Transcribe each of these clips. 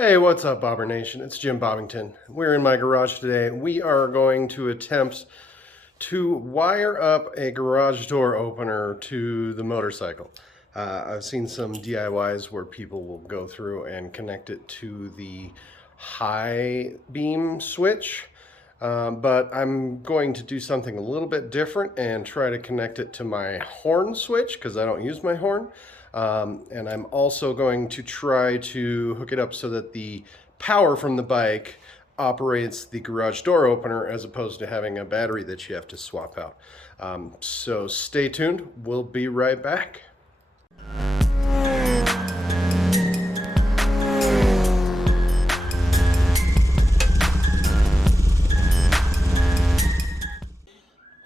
Hey, what's up, Bobber Nation? It's Jimbobbington. We're in my garage today. We are going to attempt to wire up a garage door opener to the motorcycle. I've seen some DIYs where people will go through and connect it to the high beam switch, but I'm going to do something a little bit different and try to connect it to my horn switch because I don't use my horn. And I'm also going to try to hook it up so that the power from the bike operates the garage door opener as opposed to having a battery that you have to swap out. So stay tuned. We'll be right back.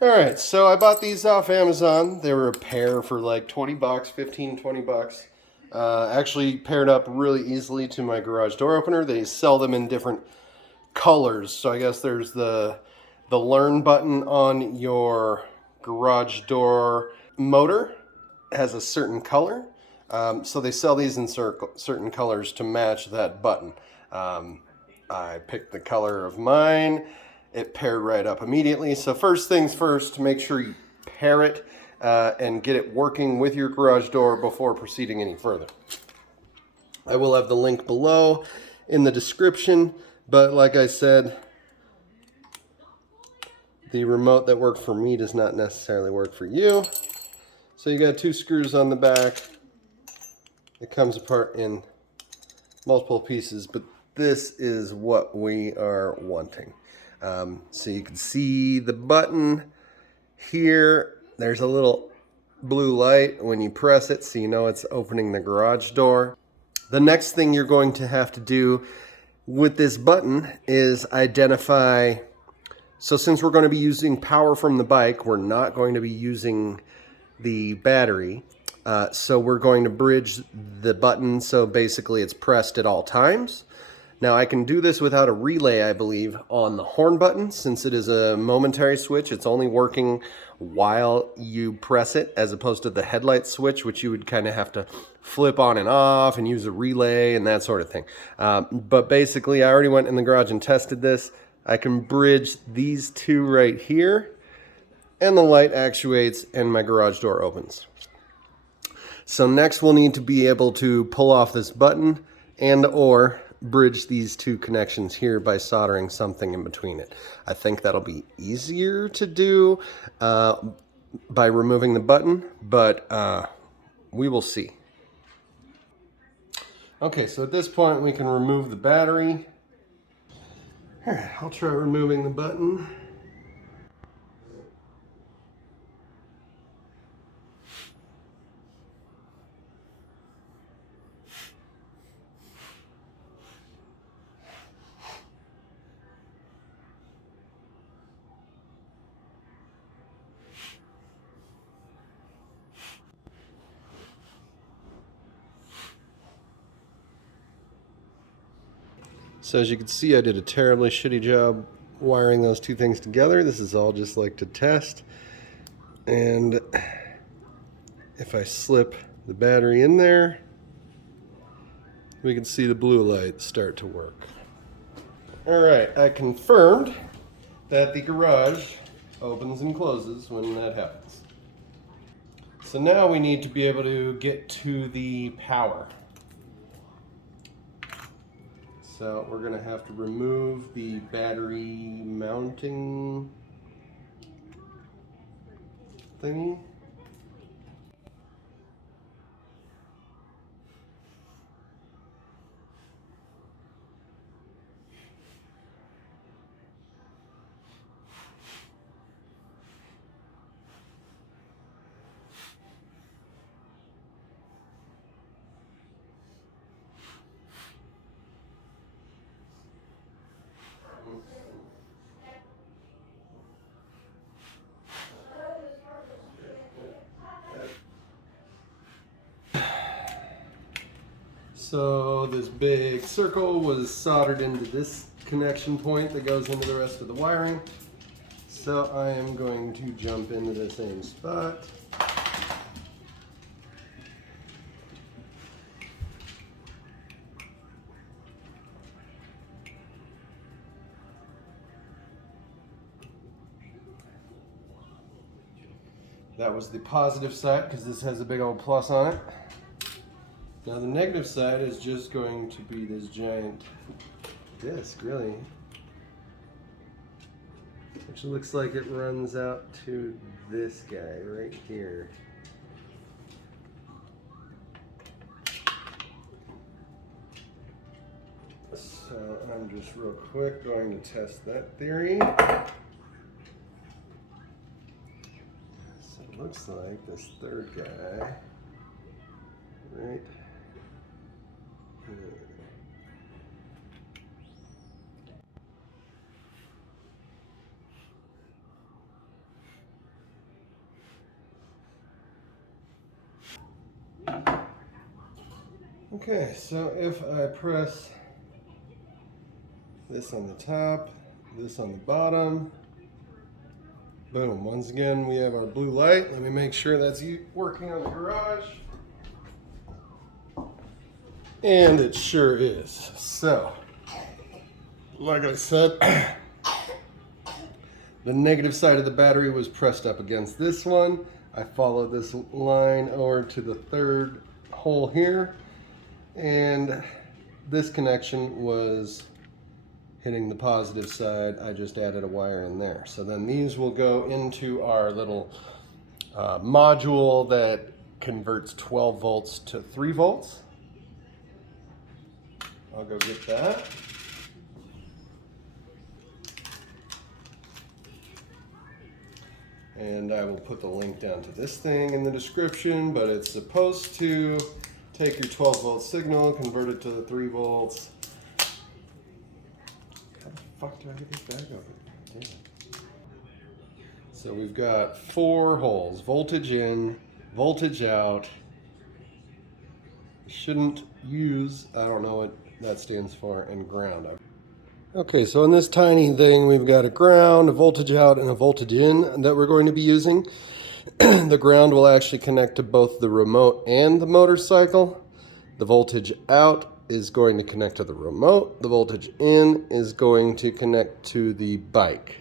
Alright, so I bought these off Amazon. They were a pair for like 20 bucks, 15, 20 bucks. Actually paired up really easily to my garage door opener. They sell them in different colors. So I guess there's the learn button on your garage door motor has a certain color. So they sell these in certain colors to match that button. I picked the color of mine. It paired right up immediately. So first things first, make sure you pair it and get it working with your garage door before proceeding any further. I will have the link below in the description, but like I said, the remote that worked for me does not necessarily work for you. So you got 2 screws on the back. It comes apart in multiple pieces, but this is what we are wanting. So you can see the button here. There's a little blue light when you press it, so you know it's opening the garage door. The next thing you're going to have to do with this button is identify. So since we're going to be using power from the bike, we're not going to be using the battery. So we're going to bridge the button so basically it's pressed at all times. Now I can do this without a relay, I believe, on the horn button. Since it is a momentary switch, it's only working while you press it, as opposed to the headlight switch, which you would kind of have to flip on and off and use a relay and that sort of thing. But basically, I already went in the garage and tested this. I can bridge these 2 right here, and the light actuates and my garage door opens. So next we'll need to be able to pull off this button and or bridge these 2 connections here by soldering something in between it. I think that'll be easier to do by removing the button, but we will see. Okay, so at this point we can remove the battery. All right, I'll try removing the button. So as you can see, I did a terribly shitty job wiring those 2 things together. This is all just like to test. And if I slip the battery in there, we can see the blue light start to work. All right, I confirmed that the garage opens and closes when that happens. So now we need to be able to get to the power. So we're going to have to remove the battery mounting thingy. So this big circle was soldered into this connection point that goes into the rest of the wiring. So I am going to jump into the same spot. That was the positive side because this has a big old plus on it. Now the negative side is just going to be this giant disc, really. Which looks like it runs out to this guy right here. So I'm just real quick going to test that theory. So it looks like this third guy right here. Okay, so if I press this on the top, this on the bottom, boom, once again we have our blue light. Let me make sure that's working on the garage. And it sure is. So, like I said, the negative side of the battery was pressed up against this one. I followed this line over to the third hole here, and this connection was hitting the positive side. I just added a wire in there. So then these will go into our little module that converts 12 volts to 3 volts. I'll go get that. And I will put the link down to this thing in the description, but it's supposed to take your 12 volt signal, convert it to the 3 volts. How the fuck do I get this bag open? Damn it. So we've got 4 holes, voltage in, voltage out. Shouldn't use, I don't know what that stands for, and ground. Okay, so in this tiny thing, we've got a ground, a voltage out, and a voltage in that we're going to be using. The ground will actually connect to both the remote and the motorcycle. The voltage out is going to connect to the remote. The voltage in is going to connect to the bike.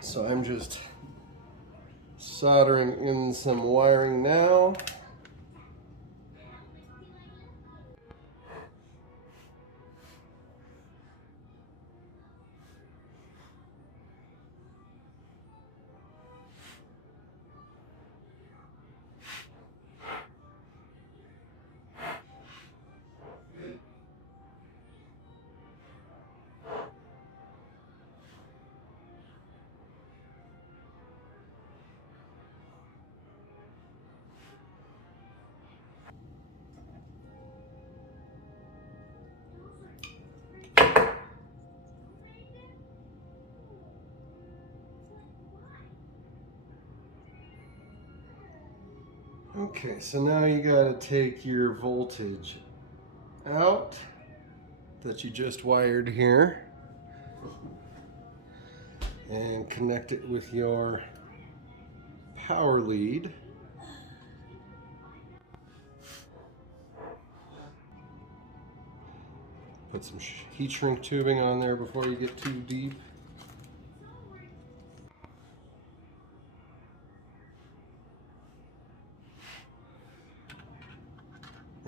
So I'm just soldering in some wiring now. Okay, so now you gotta take your voltage out that you just wired here and connect it with your power lead. Put some heat shrink tubing on there before you get too deep.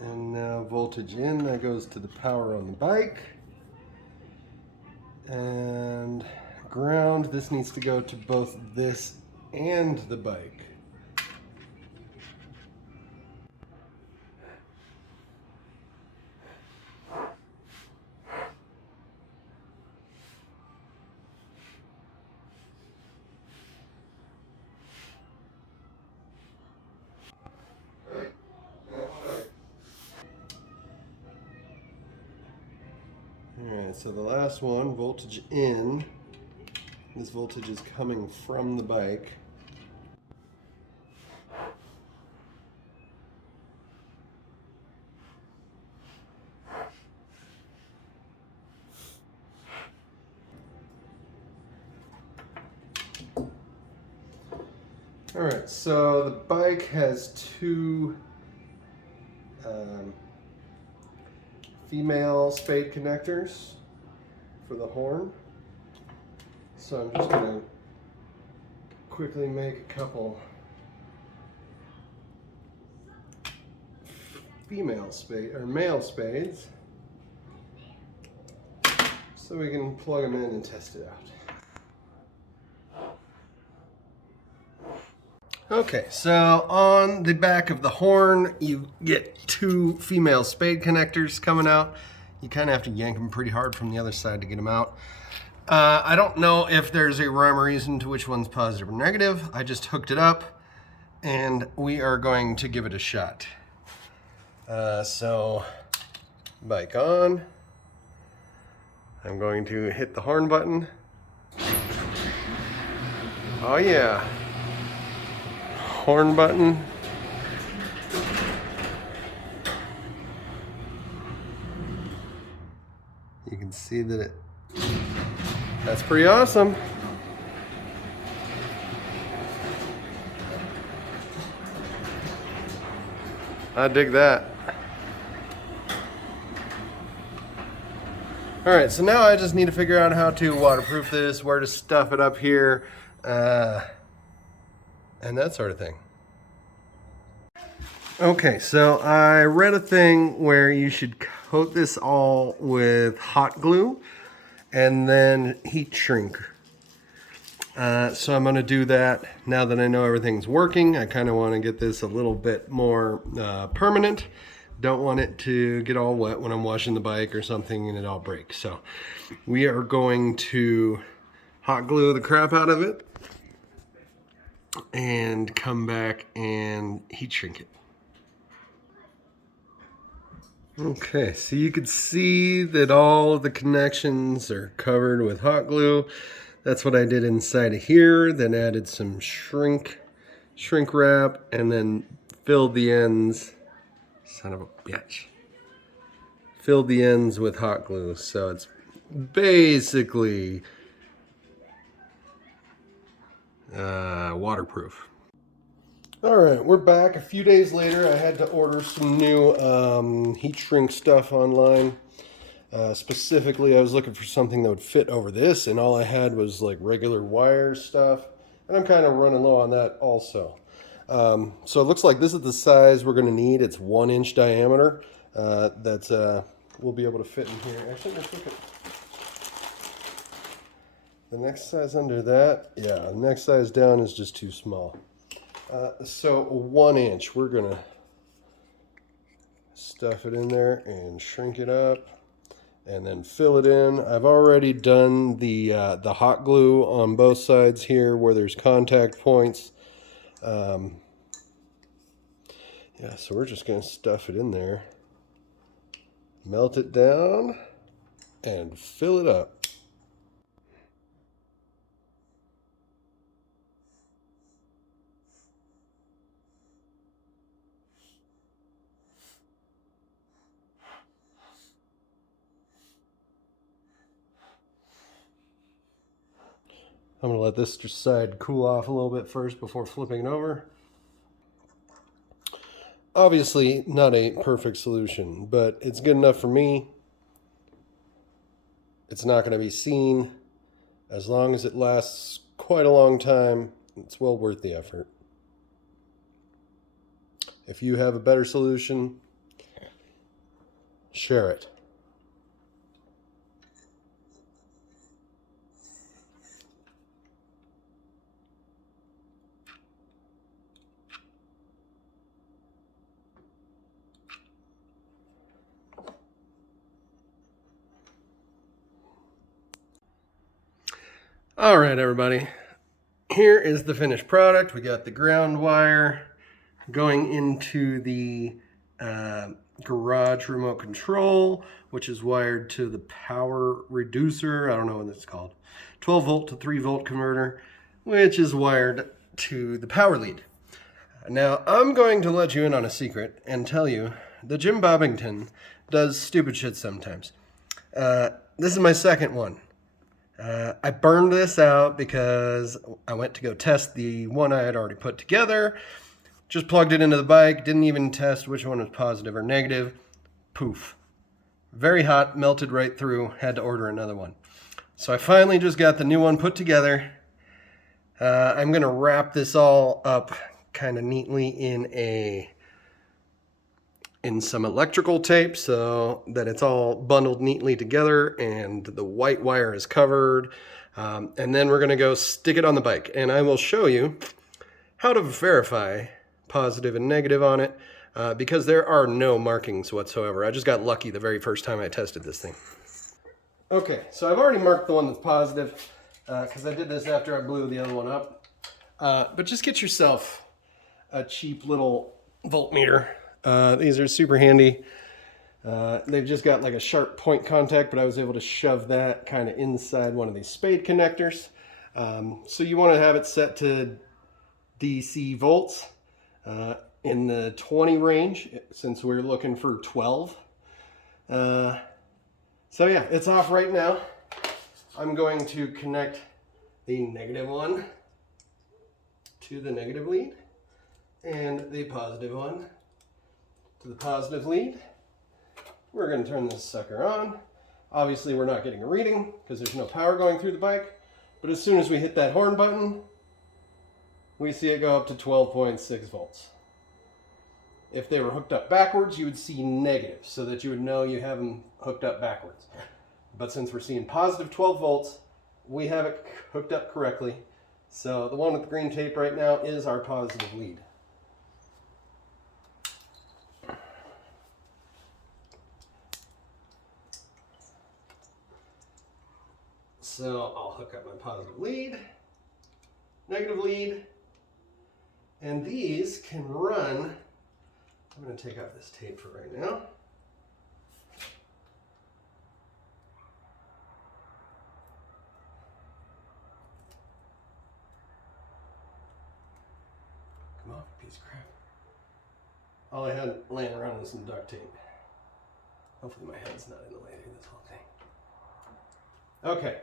And now voltage in, that goes to the power on the bike. And ground, this needs to go to both this and the bike. Alright, so the last one, voltage in. This voltage is coming from the bike. Alright, so the bike has 2 female spade connectors for the horn. So I'm just going to quickly make a couple male spades so we can plug them in and test it out. Okay, so on the back of the horn, you get two female spade connectors coming out. You kind of have to yank them pretty hard from the other side to get them out. I don't know if there's a rhyme or reason to which one's positive or negative. I just hooked it up, and we are going to give it a shot. So, bike on. I'm going to hit the horn button. Oh yeah. Horn button. You can see that that's pretty awesome. I dig that. All right, so now I just need to figure out how to waterproof this, where to stuff it up here, and that sort of thing. Okay, so I read a thing where you should coat this all with hot glue and then heat shrink. So I'm gonna do that now that I know everything's working. I kind of want to get this a little bit more permanent. Don't want it to get all wet when I'm washing the bike or something and it all breaks. So we are going to hot glue the crap out of it and come back and heat shrink it. Okay, so you can see that all of the connections are covered with hot glue. That's what I did inside of here, then added some shrink wrap, and then filled the ends, son of a bitch, filled the ends with hot glue. So it's basically waterproof. All right, we're back a few days later. I had to order some new heat shrink stuff online. Specifically, I was looking for something that would fit over this, and all I had was like regular wire stuff, and I'm kind of running low on that also. So it looks like this is the size we're going to need. It's 1 inch diameter. That's we'll be able to fit in here. Actually, let's look at the next size under that. Yeah, the next size down is just too small. So 1 inch, we're gonna stuff it in there and shrink it up and then fill it in. I've already done the hot glue on both sides here where there's contact points. Yeah, so we're just gonna stuff it in there, melt it down, and fill it up. I'm going to let this side cool off a little bit first before flipping it over. Obviously, not a perfect solution, but it's good enough for me. It's not going to be seen. As long as it lasts quite a long time, it's well worth the effort. If you have a better solution, share it. All right, everybody, here is the finished product. We got the ground wire going into the garage remote control, which is wired to the power reducer. I don't know what it's called. 12 volt to 3 volt converter, which is wired to the power lead. Now, I'm going to let you in on a secret and tell you the Jimbobbington does stupid shit sometimes. This is my second one. I burned this out because I went to go test the one I had already put together. Just plugged it into the bike, didn't even test which one was positive or negative. Poof. Very hot, melted right through, had to order another one. So I finally just got the new one put together. I'm going to wrap this all up kind of neatly in some electrical tape so that it's all bundled neatly together and the white wire is covered. And then we're going to go stick it on the bike. And I will show you how to verify positive and negative on it because there are no markings whatsoever. I just got lucky the very first time I tested this thing. Okay, so I've already marked the one that's positive because I did this after I blew the other one up. But just get yourself a cheap little voltmeter. These are super handy. They've just got like a sharp point contact, but I was able to shove that kind of inside one of these spade connectors. So you want to have it set to DC volts in the 20 range since we're looking for 12. So yeah, it's off right now. I'm going to connect the negative one to the negative lead and the positive one to the positive lead. We're going to turn this sucker on. Obviously we're not getting a reading because there's no power going through the bike, but as soon as we hit that horn button, we see it go up to 12.6 volts. If they were hooked up backwards, you would see negative so that you would know you have them hooked up backwards. But since we're seeing positive 12 volts, we have it hooked up correctly. So the one with the green tape right now is our positive lead. So I'll hook up my positive lead, negative lead, and these can run. I'm going to take off this tape for right now. Come on, piece of crap. All I had laying around was some duct tape. Hopefully my head's not in the way through this whole thing. Okay.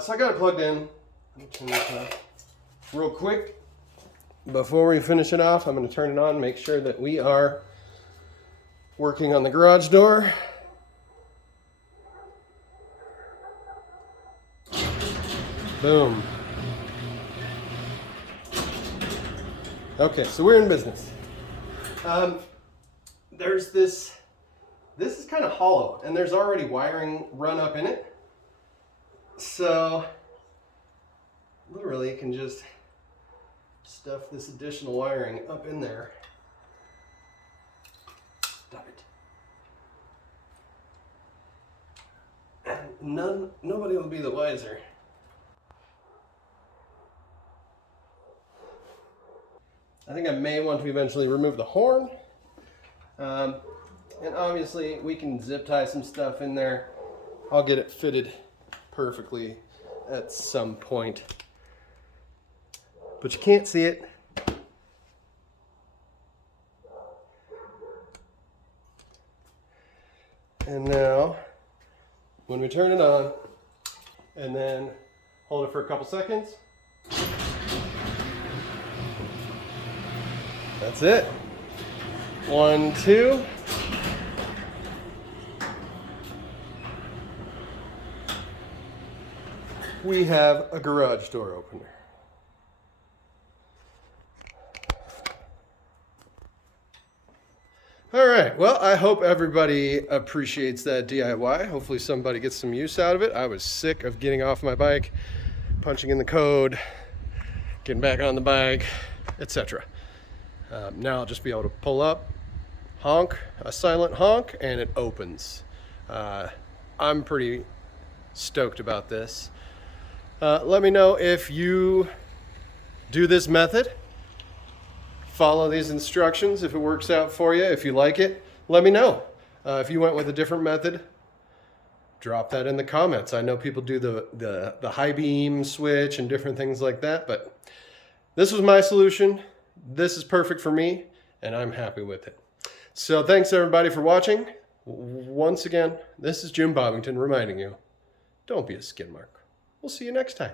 So I got it plugged in. Let me turn this off real quick. Before we finish it off, I'm going to turn it on, make sure that we are working on the garage door. Boom. Okay, so we're in business. There's this is kind of hollow, and there's already wiring run up in it. So, literally, you can just stuff this additional wiring up in there. Stop it. And nobody will be the wiser. I think I may want to eventually remove the horn. And obviously, we can zip tie some stuff in there. I'll get it fitted perfectly at some point. But you can't see it. And now, when we turn it on, and then hold it for a couple seconds, that's it. 1, 2. We have a garage door opener. All right, well, I hope everybody appreciates that DIY. Hopefully somebody gets some use out of it. I was sick of getting off my bike, punching in the code, getting back on the bike, etc. Now I'll just be able to pull up, honk, a silent honk, and it opens. I'm pretty stoked about this. Let me know if you do this method. Follow these instructions if it works out for you. If you like it, let me know. If you went with a different method, drop that in the comments. I know people do the high beam switch and different things like that, but this was my solution. This is perfect for me, and I'm happy with it. So thanks everybody for watching. Once again, this is Jimbobbington reminding you, don't be a skid mark. We'll see you next time.